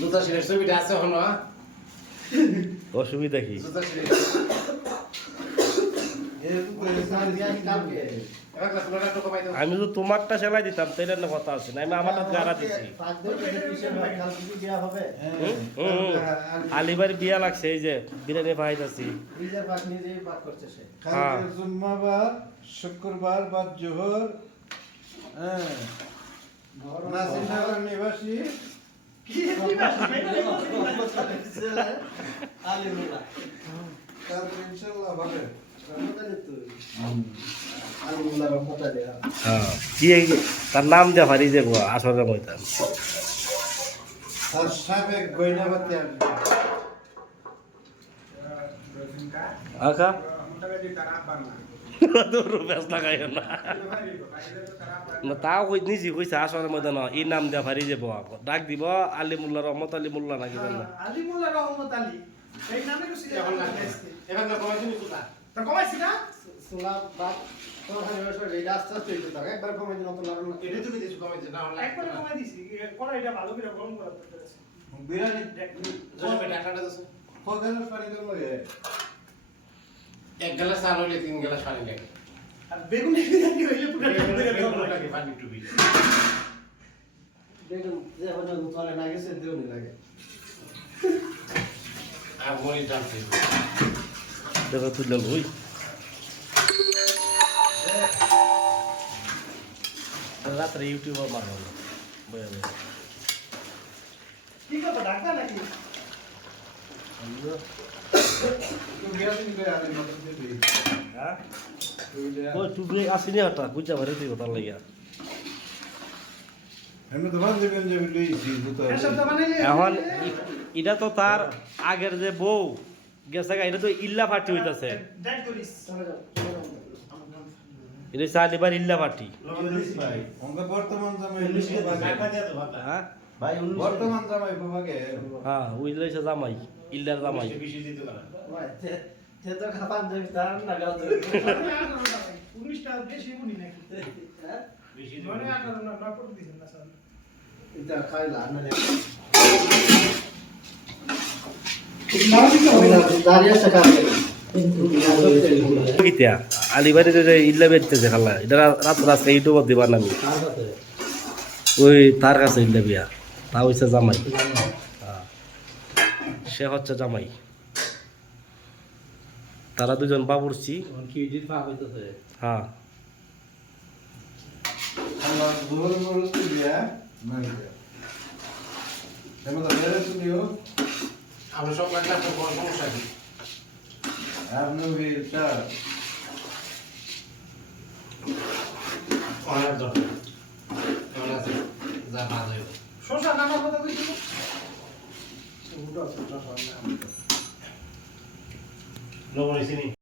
জুতা সিলের ছবিটা আছে হলো অসুবিধা কি জুতা সিলের আমি তো তোমারটা সেলাই দিতাম তাইলে না কথা আছে না আমি আমারটা গাড়া দিছি আলিবার বিয়া লাগছে এই যে বিরিয়ানি পাইতাছি জুম্মাবার শুক্রবার বা জোহর নাসিরনগর নিবাসী ইনশাল্লাহ ভালো কি তার নাম দেওয়া পারি যে আসলে ময়দান আর সাবেক গয়নাবাতি আকা তাও কই নিছি কইছে আসলে ময়দান এই নাম দেওয়া পারি যে ডাক দিব আলিমুল্লাহ রহমত আলিমুল্লাহ নাকি আলিমুল্লাহ রহমত আলী এই নামে কইছি এখন না কমাইছি নি জুতা তা কমাইছি না সোলা বাদ তো হাজার এই রাস্তা চলতে থাকে একবার কমাই দিন তো লাগলো এটা তো কিছু কমাইছে না অনলাইন একবার কমাই দিছি কোরা এটা ভালো করে গরম করা দরকার আছে বিরিয়ানি জলবে টাকাটা দাও ফগানোর পানি দেব লাগে এক গ্লাস চাল হইলে 3 গ্লাস পানি লাগে আর বেগুন বিরিয়ানি হইলে পুরো বেগুন লাগে পানি টুবি বেগুন যে হলো চলে না গেছে দেউনি লাগে আর মরি টানছে দেখো তুললাম ওই রাত্রে ইউটিউবার মারবো কি কথা ডাক্তার নাকি হ্যাঁ ওই টুবি আসিনি হঠাৎ বুঝা পারে তুই কথা লাগিয়া আমি তো ভাবছি যে লইছি জুতা এসব তো বানাইলে এখন এটা তো তার আগের যে বউ গেছে এটা তো ইল্লা পার্টি হইতাছে ডেট করিস এটা সালিবার ইল্লা পার্টি ভাই আমরা বর্তমান জামাই হ্যাঁ ভাই বর্তমান জামাই বাবাকে হ্যাঁ উইলে সে জামাই ইল্লার জামাই বেশি দিতে পারে তে তো খাপান দেব তার না গাও 19টা বেশি বুনি নাকি বেশি মানে 18 না নকট দিছেন না স্যার এটা খাইলা না কিতিয়া আলিবাড়িতে যে ইল্লা বেচতেছে খালা এটা রাত রাস্তা ইউটিউবার দিবার নামি ওই তার কাছে ইল্লা বিয়া তা হইছে জামাই হ্যাঁ। সে হচ্ছে জামাই তারা দুজন বাবুরছি হ্যাঁ আমার দূর বড় দিয়া মানে এমন বেরে শুনিও আমরা সব লাগলে একটা বড় সমস্যা কি আপনি ভিড় চা অনেক দরকার কেমন আছে যা বাদ হইব শশা নামার কথা কইছিল লবণ চিনি